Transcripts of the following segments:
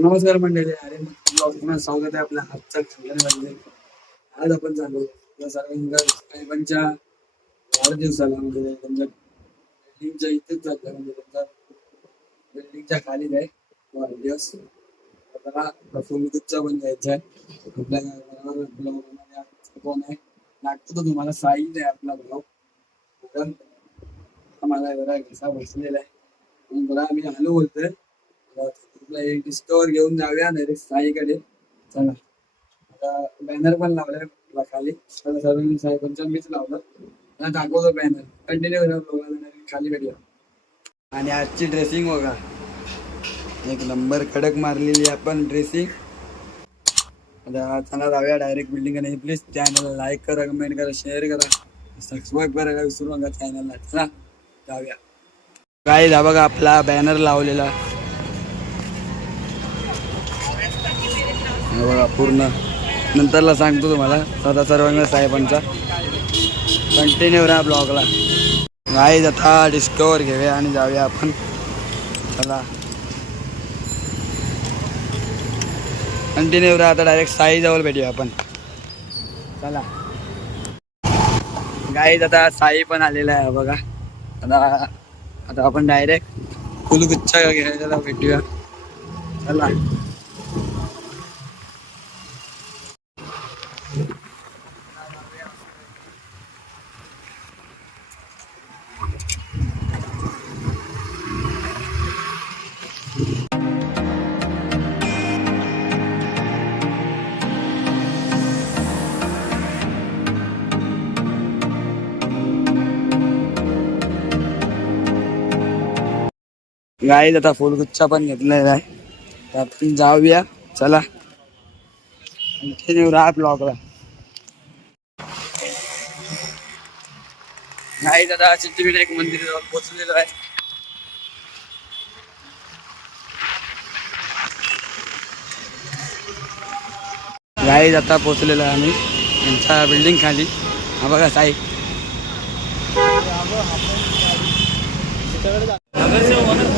नमस्कार मंडळी. अरे ब्लॉग पुन्हा स्वागत आहे आपल्या हातच्या म्हणजे आज आपण चालू या सर्वांच्या साहेबांच्या वाढदिवसाला म्हणजे त्यांच्या बिल्डिंगच्या इथेच चाललं म्हणजे त्यांच्या बिल्डिंगच्या खालीच आहे. वाढदिवस. त्याला फुलगुच्चा पण द्यायचा आहे. आपल्या घरावर आपल्या कोण आहे? लागतो तो तुम्हाला. साईज आहे आपला ब्लॉग कारण माझा जरा घसा बसलेला आहे. म्हणून तुला आम्ही हॅलो बोलतोय. तुला एक डिस्कवर घेऊन जाऊया डायरेक्ट साईकडे. चला. आता बॅनर पण लावलाय खाली. आता सर्वांनी साहेबांच्या मीच लावलं. दाखवतो बॅनर कंटिन्यू खाली भेटूया. आणि आजची ड्रेसिंग बघा. एक नंबर कडक मारलेली आपण ड्रेसिंग आता चला जाऊया डायरेक्ट बिल्डिंग आणि प्लीज चॅनलला लाईक करा कमेंट करा शेअर करा. सबस्क्राईब करायला विसरू नका चॅनलला चला जाऊया. काय जा बघा आपला बॅनर लावलेला. हे बघा पूर्ण नंतरला सांगतो तुम्हाला. स्वतः सर्वांना साहेबांचा. कंटिन्यू राहा ब्लॉगला गाईज आता डिस्कवर घेऊया आणि जाऊया आपण. चला. कंटिन्यू राहा आता डायरेक्ट साई जवळ भेटूया आपण. चला. गाईज आता साई पण आलेला आहे बघा. आता आता आपण डायरेक्ट फुलगुच्छा घ्यायला भेटूया. चला. गाईज आता फुलगुच्छा पण घेतलेला आहे. तर आपण जाऊया. चला. कंटिन्यू राहा ब्लॉगला नाही आता सिद्धिविनायक मंदिर जवळ पोचलेलो आहे. गाईज आता पोचलेलो आहे आम्ही. त्यांच्या बिल्डिंग खाली. हा बघा साई. कोणाला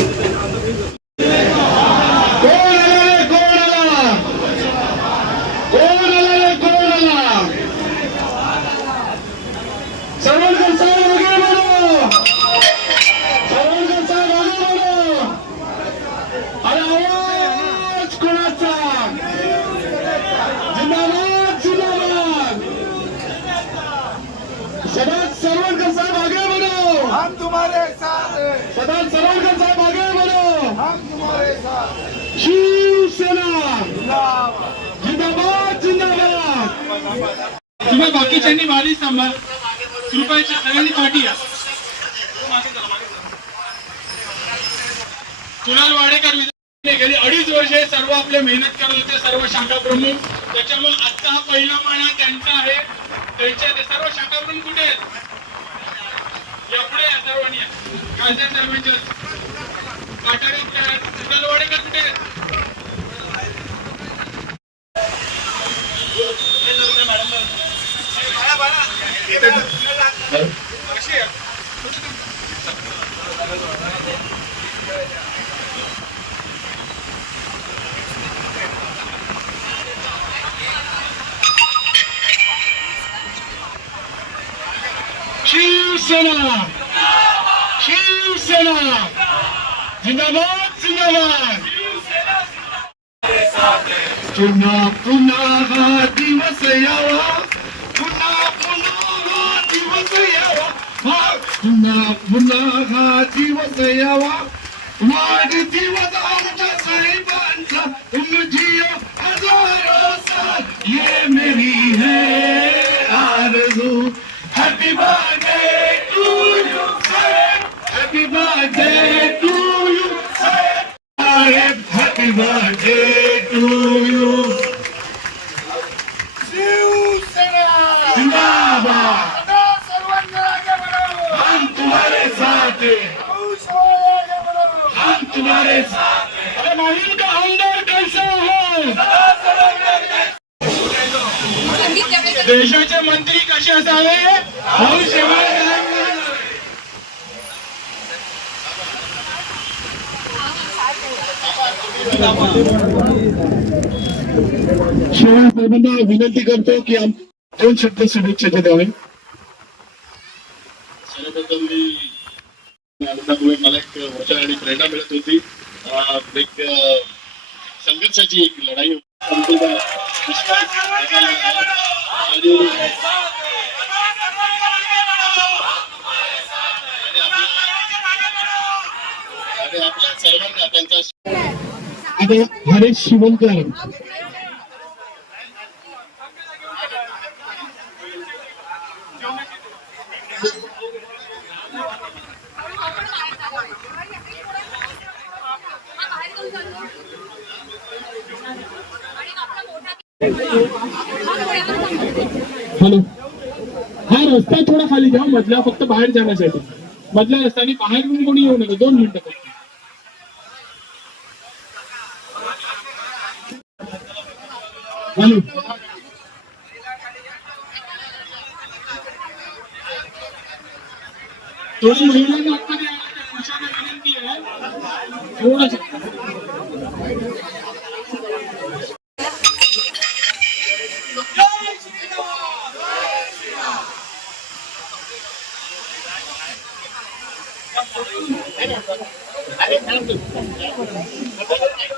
शिवसेना! जिंदाबाद जिंदाबाद! जिंदाबाद तुम्ही बाकीच्यांनी वाली सांभाळ. कृपयाची सगळ्यांनी पाठी या. कुणाल वाडेकर गेली अडीच वर्षे सर्व आपले मेहनत करत होते सर्व शाखा प्रमुख त्याच्यामुळे आजचा हा पहिला माणा त्यांचा आहे. त्यांच्या सर्व शाखा प्रमुख कुठे आहेत? या पुढे या. सर्वांनी खासदार सर्वांचे पाठारे कुठे आहेत कुणाल वाडेकर कुठे आहेत? शिवसेना जिंदाबाद जिंदाबाद पुन्हा पुन्हा हा दिवस यावा पुन्हा पुन्हा हा दिवस यावा हा पुन्हा पुन्हा हा दिवस यावा वाढदिवस आमच्या साहेबांचा सर्वांना आगे बढ़ो हम तुम्हारे साथ हम तुम्हारे साथ हैं. का आमदार कैसा है? देशाचे मंत्री कसे असावे? भाऊ शिवाय साहेबांना विनंती करतो की आम- दोन शब्द शुभेच्छा द्यावे सर्वप्रथम मी आनंदामुळे मला एक वचन आणि प्रेरणा मिळत होती एक संघर्षाची एक लढाई होती. आणि मध्ये हरेश शिवणकर हॅलो. हा रस्ता थोडा खाली घ्या मधला फक्त बाहेर जाण्यासाठी. मधल्या रस्त्याने बाहेरून कोणी येऊ नका दोन मिनिटं फक्त हॅलो थोडी महिलांना आतमध्ये यायला त्या पुरुषांना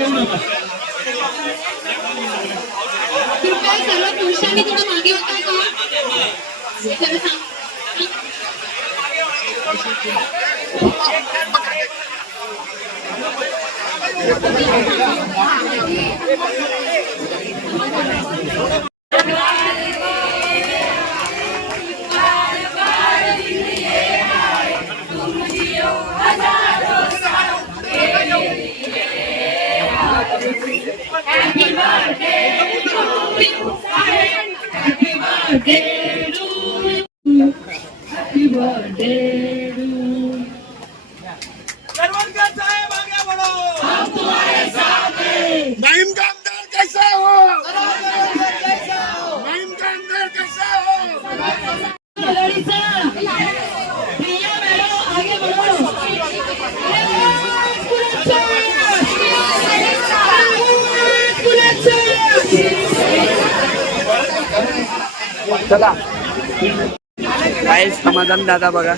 घेऊ नका. कृपया सर्व पुरुषांनी थोडं मागे होता का you. Happy birthday. चला. काय समाधान दादा बघा.